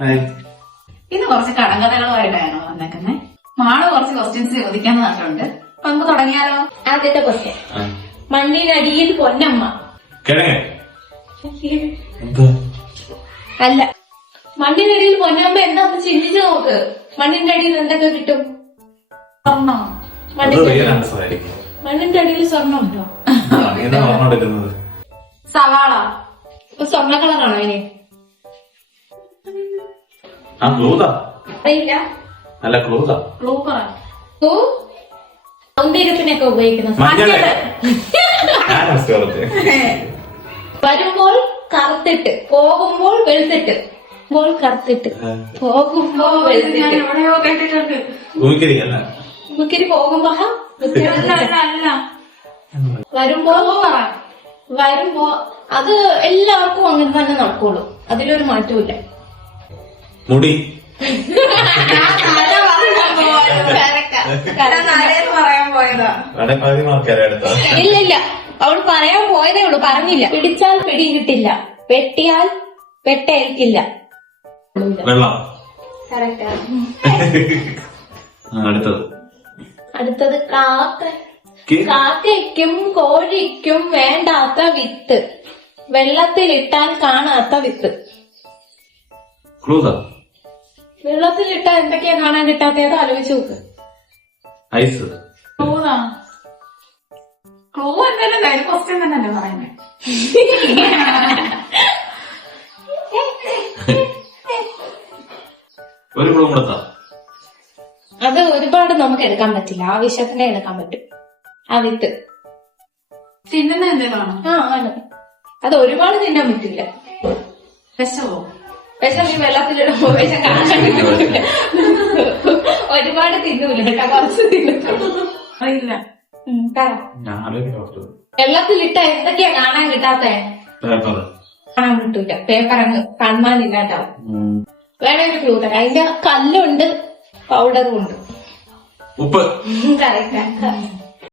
ഇന്ന് കുറച്ച് കടങ്കഥകളുമായിട്ടാണോ വന്നേക്കുന്നേ? മാള് കുറച്ച് ക്വസ്റ്റ്യൻസ് ചോദിക്കാൻ പറഞ്ഞിട്ടുണ്ട്. അപ്പൊ നമുക്ക് തുടങ്ങിയാലോ? ആദ്യത്തെ ക്വസ്റ്റ്യൻ. മണ്ണിനടിയിൽ പൊന്നമ്മ. അല്ല, മണ്ണിനടിയിൽ പൊന്നമ്മ എന്താന്ന് ചിന്തിച്ചു നോക്ക്. മണ്ണിന്റെ അടിയിൽ എന്തൊക്കെ കിട്ടും? സ്വർണ്ണം. മണ്ണിന്റെ അടിയിൽ സ്വർണ്ണം ഉണ്ടോ? സവാള. സ്വർണ്ണ കളറാണോ അതിന്? അറിയില്ല. ക്ലൂ പറ. സൗന്ദര്യത്തിനൊക്കെ ഉപയോഗിക്കുന്ന വരുമ്പോൾ കറുത്തിട്ട് പോകുമ്പോൾ വെളുത്തിട്ട്. കറുത്തിട്ട് പോകുമ്പോ വെളുത്തിട്ട്. എവിടെയോ കേട്ടിട്ടുണ്ട്. മുക്കിരി പോകുമ്പോ വരുമ്പോ അത് എല്ലാവർക്കും അങ്ങനെ തന്നെ നടക്കുള്ളൂ. അതിലൊരു മാറ്റമില്ല. മുടി. പറയാൻ പോയതാ. ഇല്ല, അവൾ പറയാൻ പോയതേ ഉള്ളൂ, പറഞ്ഞില്ല. പിടിച്ചാൽ പിടി കിട്ടില്ല, വെട്ടിയാൽ വെട്ടേൽക്കില്ല. വെള്ളം. കറക്റ്റാ. അടുത്തത് കാക്കയ്ക്കും കോഴിക്കും വേണ്ടാത്ത വിത്ത്, വെള്ളത്തിലിട്ടാൽ കാണാത്ത വിത്ത്. വെള്ളത്തിലിട്ടാൽ എന്തൊക്കെയാ കാണാൻ കിട്ടാത്തത് ആലോചിച്ച് നോക്ക്. ഐസ്. ക്ലൂ എന്തായാലും ക്വസ്റ്റ്യൻ തന്നെയല്ലേ പറയുന്നത്. ഒരു ക്ലൂ കൊടുത്താ അത് ഒരുപാട് നമുക്ക് എടുക്കാൻ പറ്റില്ല, ആവശ്യത്തിനെ എടുക്കാൻ പറ്റും. ആ വിത്ത് തിന്നുന്ന എന്തെങ്കിലാണോ? ആണ്. അത് ഒരുപാട് തിന്നാൻ പറ്റില്ല. വിഷമോ? വിഷം ഈ വെള്ളത്തിലിടുമ്പോ വിഷം കാണാൻ പറ്റില്ല. ഒരുപാട് തിന്നൂല കേട്ടോ, കുറച്ച് തിന്നു. അറിയില്ല. വെള്ളത്തിലിട്ട എന്തൊക്കെയാ കാണാൻ കിട്ടാത്തേ? കാണാൻ കിട്ടൂല. പേപ്പർ അങ്ങ് കാണാനില്ലാണ്ടാവും. വേണേ ഒരു ക്ലൂ തരാം. അതിന്റെ കല്ലുണ്ട്, പൗഡറും ഉണ്ട്. ഉപ്പ്. കറക്റ്റ്.